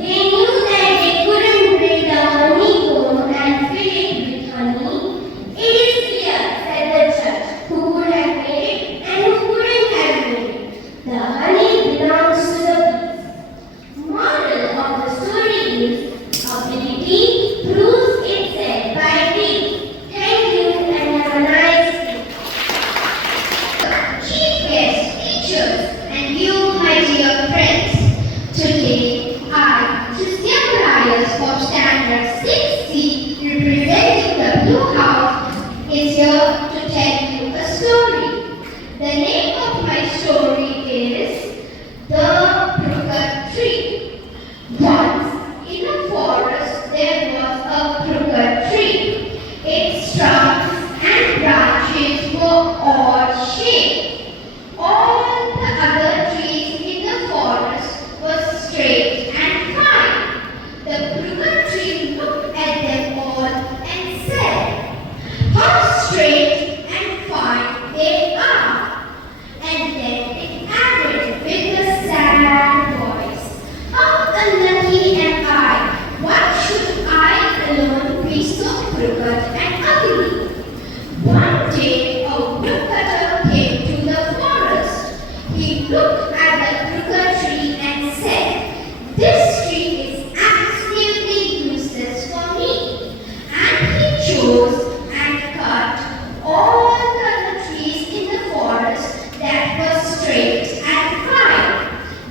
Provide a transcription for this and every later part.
They knew that they couldn't build a crooked and ugly. One day, a woodcutter came to the forest. He looked at the crooked tree and said, "This tree is absolutely useless for me." And he chose and cut all the other trees in the forest that were straight and fine.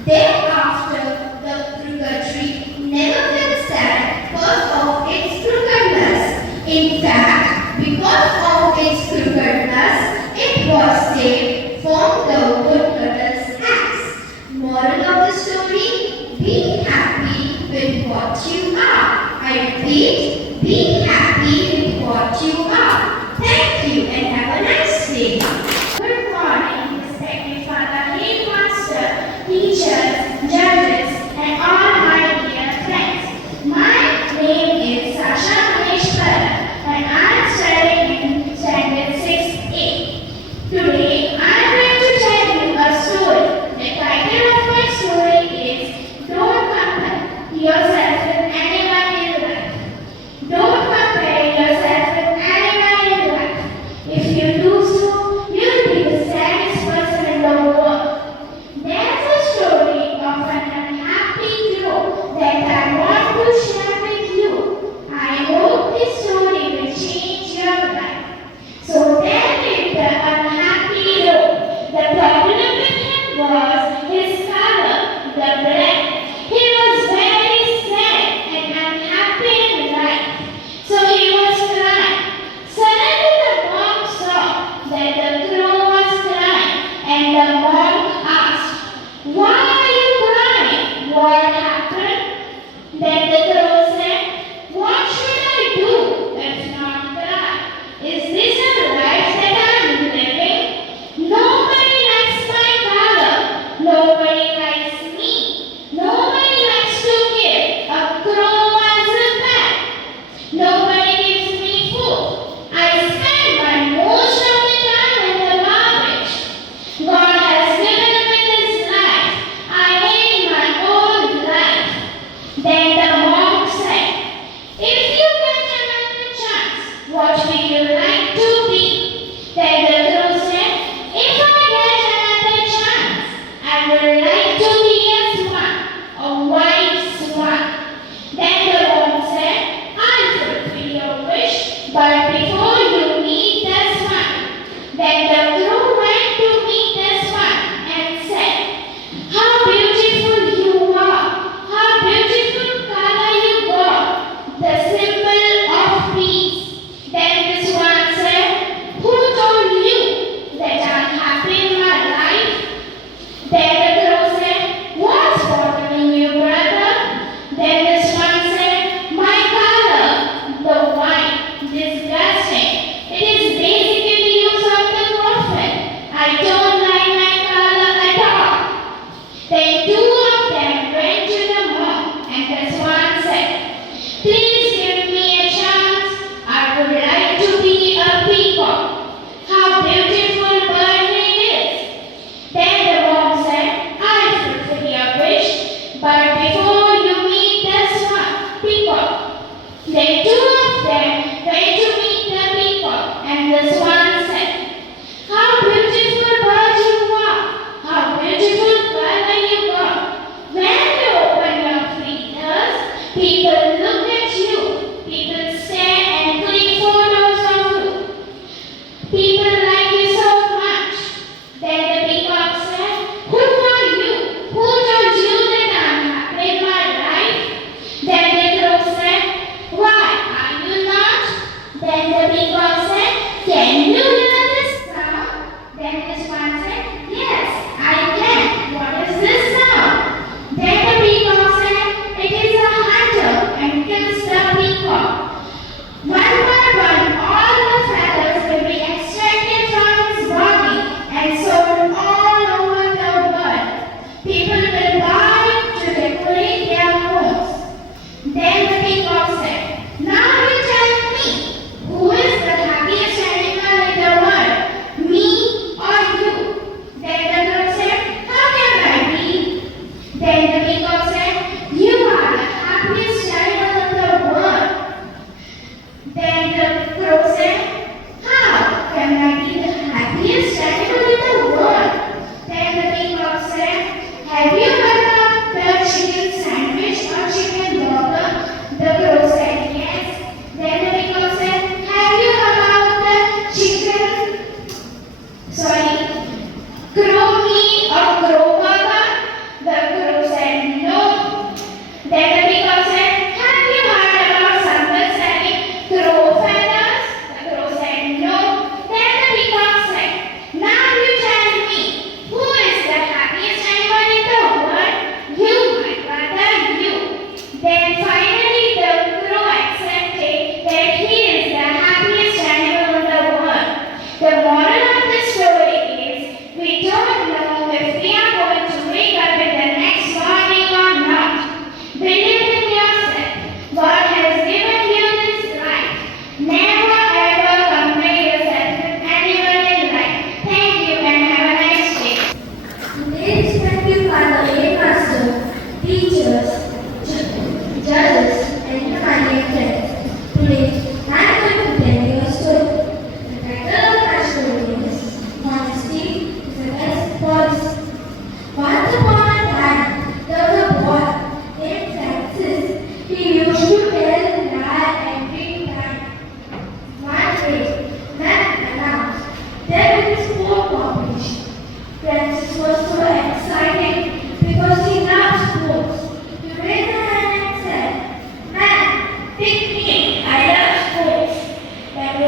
Thereafter, the crooked tree never felt sad because of its crookedness. In fact, because of its crookedness, it was saved from the woodcutter's axe. Moral of the story: be happy with what you are. I repeat, be happy with what you are. Thank you and have a nice day. Good morning, respected Father, Headmaster, teachers, judges, and all my dear friends. My name is Sasha Maheshwaran and I am studying in Standard 6A. Today I am going to tell you a story. The title of my story is Don't Compare Yourself with Anyone in Life. Don't compare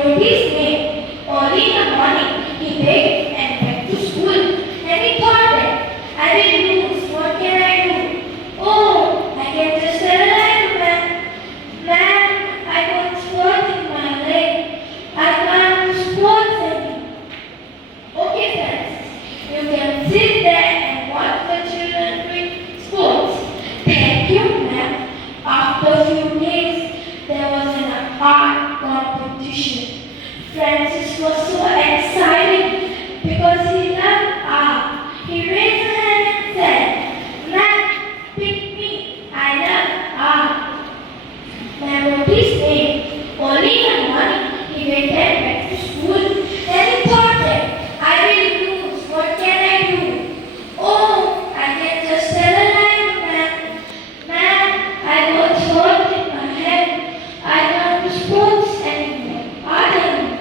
wrote his name. Early in the morning, he waked and went to school. And he thought that, I will lose. What can I do? Oh, I can just tell a lie to man. Man, I got spot in my leg. I can't do sports anymore. Okay, friends, you can sit there and watch the children doing sports. Thank you, ma'am. After a few days, there was an art competition. Francis was so excited because he loved art. He raised a hand and said, "Ma'am, pick me. I love art." Ma'am wrote his name. Early in the morning, he went and went to school. Then he thought that, I will lose. What can I do? Oh, I can just tell a lie, ma'am. Ma'am, I got hurt in my head. I can't do sports anymore. Art anymore.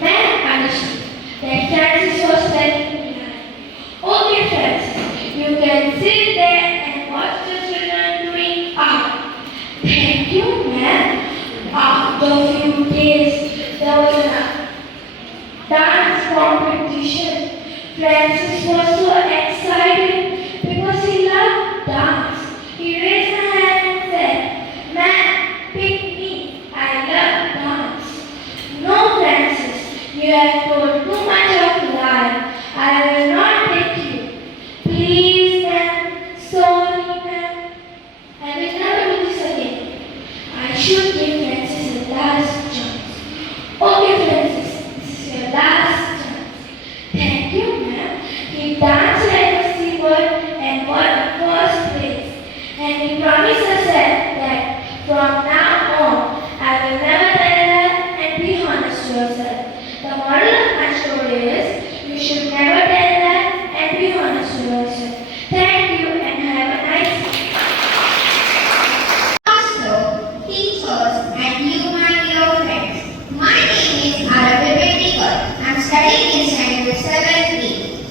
Ma'am understood that Francis was telling me lie. Okay, Francis, you can sit there and watch the children doing art. Thank you, ma'am. After a few days, there was a dance competition. Francis was so excited because he loved dance. He raised a hand and said, "Ma'am, pick me. I love dance." No, Francis, you have told too much of lie. I will not take you. Please, ma'am. Sorry, ma'am. I will never do this again. I should give Francis a last chance. Okay, Francis, this is your last chance. Thank you, ma'am. He danced like a seabird and won first place. And he promised us that from now on, I will never tell a lie and be honest to yourself. The moral of my story is, you should never tell a lie and be honest to yourself. Thank you and have a nice day. Master, teachers, and you, my dear friends. My name is Aravind. I'm studying in Standard 7B.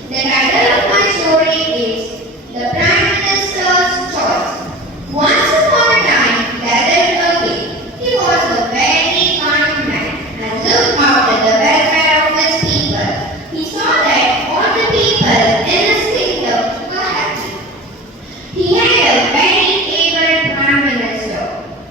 The title of my story is The Prime Minister's Choice. Once upon a time, there lived a king. He was a very kind man and looked after the welfare of his people. He saw that all the people in his kingdom were happy. He had a very able prime minister.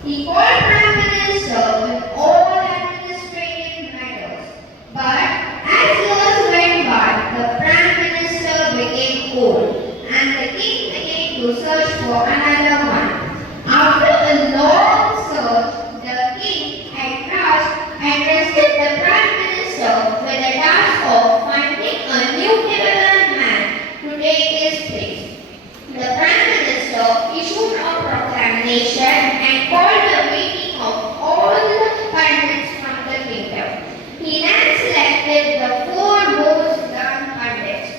He called prime minister with all administrative matters. But as years went by, the prime minister became old and the king began to search for another one. After a long search, the king at last entrusted the prime minister with the task of finding a new capable man to take his place. The prime minister issued a proclamation and called a meeting of all the pundits from the kingdom. He then selected the four most learned pundits.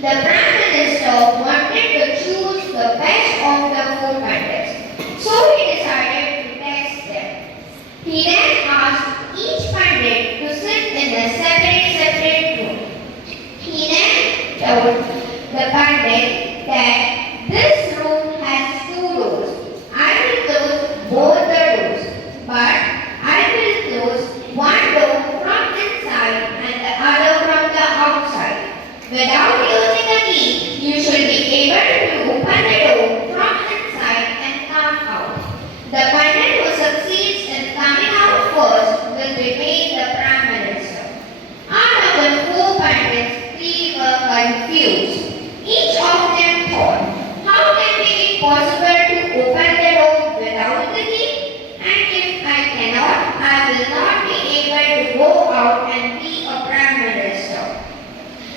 The prime minister wanted to choose the best of the four pundits, so he decided to test them. He then asked each pundit to sit in a separate room. He then told the pundit that this room has two doors. I will close both the doors, but I will close one door from inside and the other from the outside. Without using a key, you should be able to open the door from inside and come out. The pundit who succeeds in coming out first will be made the prime minister. Out of the four pundits, three were confused. Each of them thought, how can it be possible to open the door without the key? And if I cannot, I will not be able to go out and be a prime minister.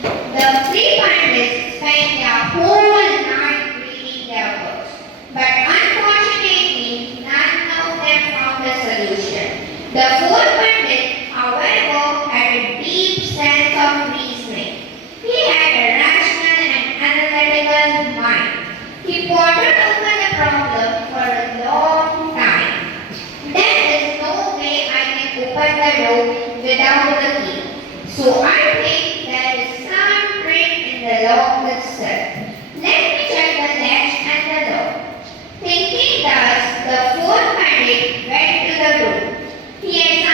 The three pundits spent their whole night reading their books. But unfortunately, none of them found a solution. The fourth pundit, however, had a deep sense of reasoning. He had a rational and analytical mind. He pondered over the problem for a long time. There is no way I can open the door without the key. So I think there is some trick in the lock itself. Let me check the latch and the lock. Thinking thus, the fourth pundit went to the door. He examined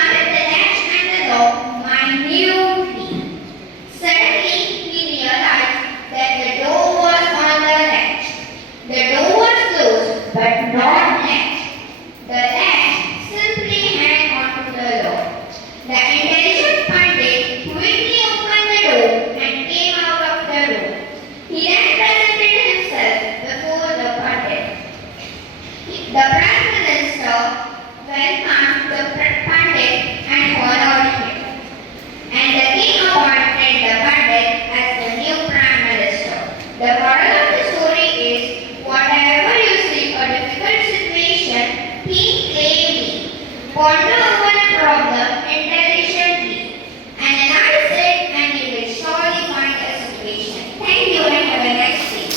ponder over a problem intelligently, analyze it, and you will surely find a solution. Thank you and have a nice day.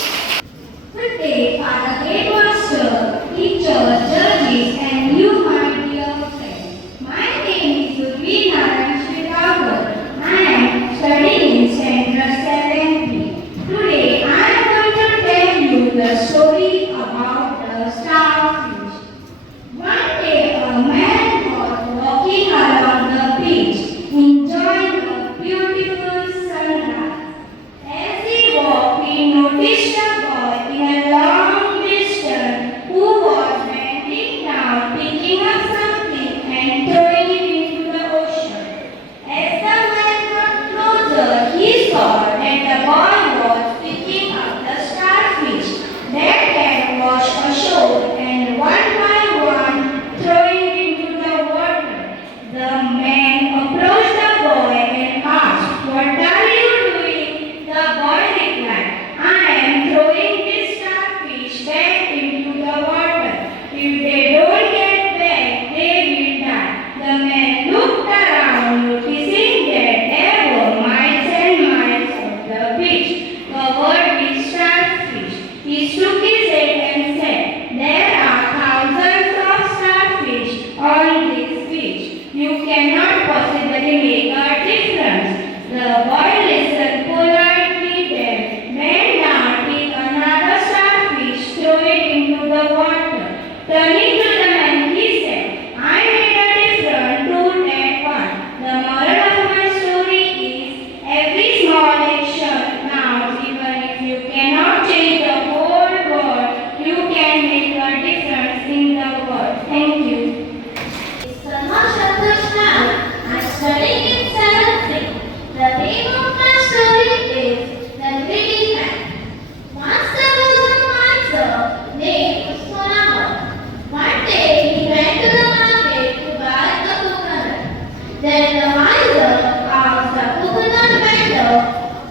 Good day, Father Headmaster, teachers, judges, and you, my dear friends. My name is Ludwig Naran Srikawar. I am studying in Standard 7B. Today, I am going to tell you the story about the starfish. One day, a man was walking along the beach, enjoying a beautiful sunrise. As he walked, he noticed a boy in a long distance who was bending down, picking up something and throwing it into the ocean. As the man got closer, he saw that the boy was picking up the starfish that had washed ashore and one by one throwing it into the water. The man approached the boy and asked, "What are you doing?" The boy replied, "I am throwing this starfish back into the water. If they don't get back, they will die." The man looked around, noticing that there were miles and miles of the beach covered with starfish. He shook his head and said, "There are thousands of starfish on this beach. You cannot possibly make a difference." The boy listened politely, then bent down, picked another starfish, threw it into the water. Turning to the man, he said, "I made a difference to that one." The moral of my story is, every small action counts. Even if you cannot change the whole world, you can make a difference in the world. Thank you. I'm studying in 7th. The name of my story is The Greedy Man. Once there was a miser named Siolim. One day he went to the market to buy a coconut. Then the miser asked the coconut vendor,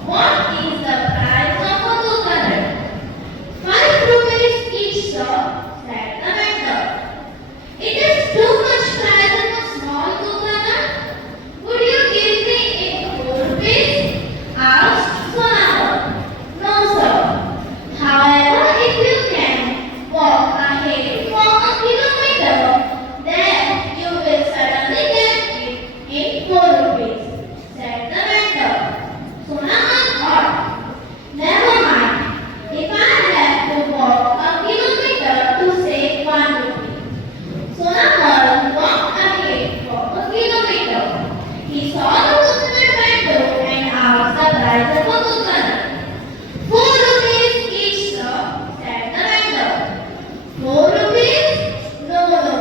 "What is the price of a coconut?" "5 rupees each, sir," said the vendor. "It is too much price of a small coconut. Would you give me it 4 rupees?" asked Siolim. "No, sir. However, if you can walk ahead for a kilometer, then you will suddenly get it in 4 rupees," said the vendor. Siolim thought, "Never mind. If I have to walk a kilometer to save 1 rupee." Siolim walked ahead for a kilometer. He saw the coconut vendor and asked the price of a coconut. "4 rupees each, sir," said the vendor. "4 rupees? No, no.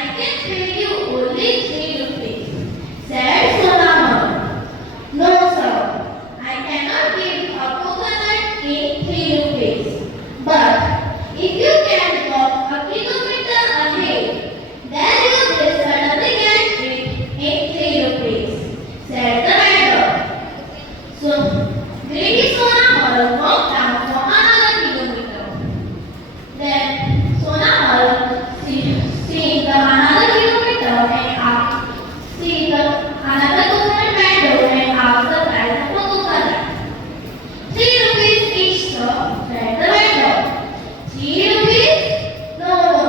I can pay you only 3 rupees," said Siolim. "No, sir. I cannot give a coconut in 3 rupees. But if you can walk a kilometer ahead, then you will suddenly get it in 3 rupees," said the vendor. So, greedy Siolim walked down for another kilometer. Then Siolim seeing the another kilometer and see the another coconut vendor and asked the price of a coconut. 3 rupees each, sir," said the vendor. 3 rupees? No, no.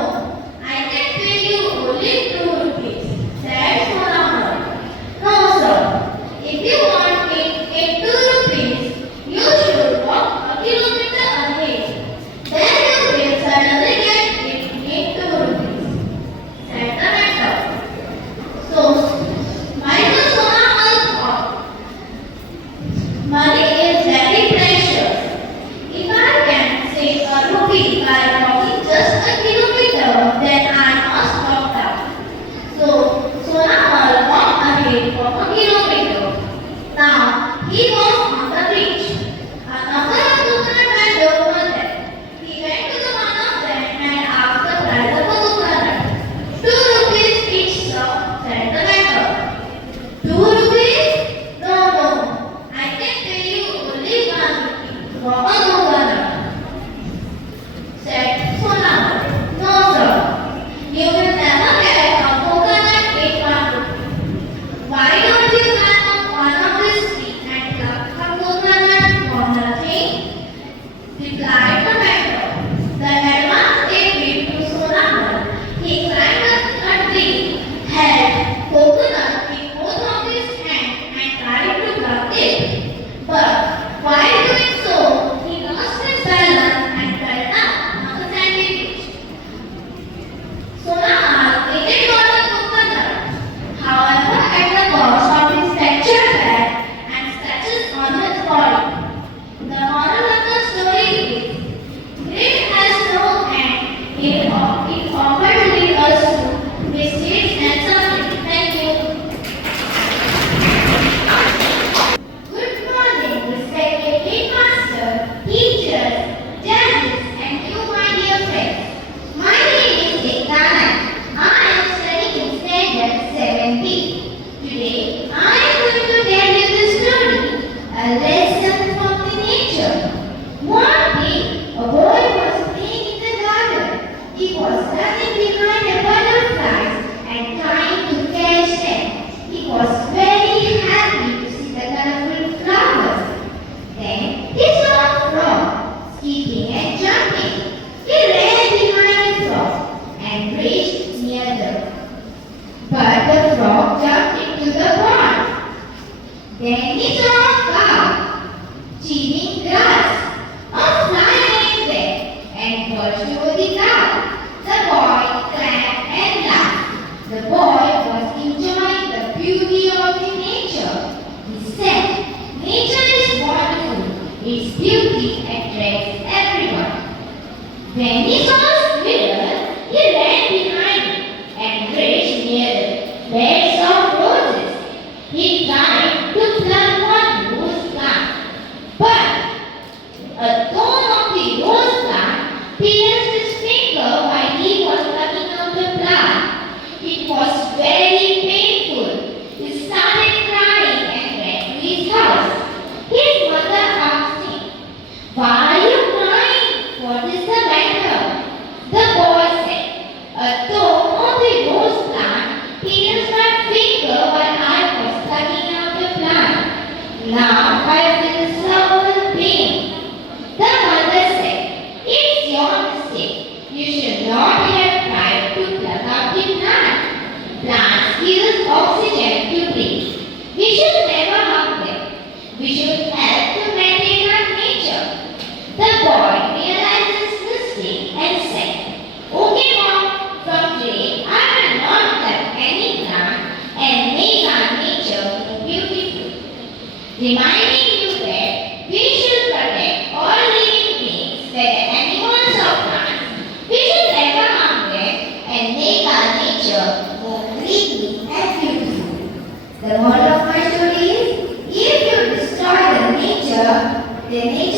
I can pay you only 2 rupees, said Siolim. "No, sir. If you want it in 2 rupees, you should walk a kilometer ahead. Then you will suddenly get it in 2 rupees," said the vendor. So, Michael Siolim thought, "Money is very precious. If I can save a rupee by walking just a kilometer, then I must walk down." near them. But the frog jumped into the pond. Then he saw a cow chewing grass. A fly came there and perched over the cow. The boy clapped and laughed. The boy was enjoying the beauty of the nature. He said, "Nature is wonderful. Its beauty attracts everyone." When he saw a squirrel, he ran behind it and reached near the beds of roses. He tried to pluck one rose plant, but a thorn of the rose plant pierced his finger while he was plucking out the plant. It was very painful. He started crying and ran to his house. His mother asked him, "Why are you crying? What is the matter?" The boy said, "A thorn of the rose plant pierced my finger while I was plucking out the plant. Now I feel so pain." The mother said, "It's your mistake. You should not have tried to pluck out the plant. Plants use oxygen to breathe. We should never harm them. We should help to maintain our nature." The boy realized his mistake and said, "Okay, Mom, from today I will not pluck any plant and make our nature more beautiful." Reminding you that we should protect all living beings, whether animals or plants. We should never harm them and make our nature more green and beautiful. The moral of my story is, if you destroy the nature, the nature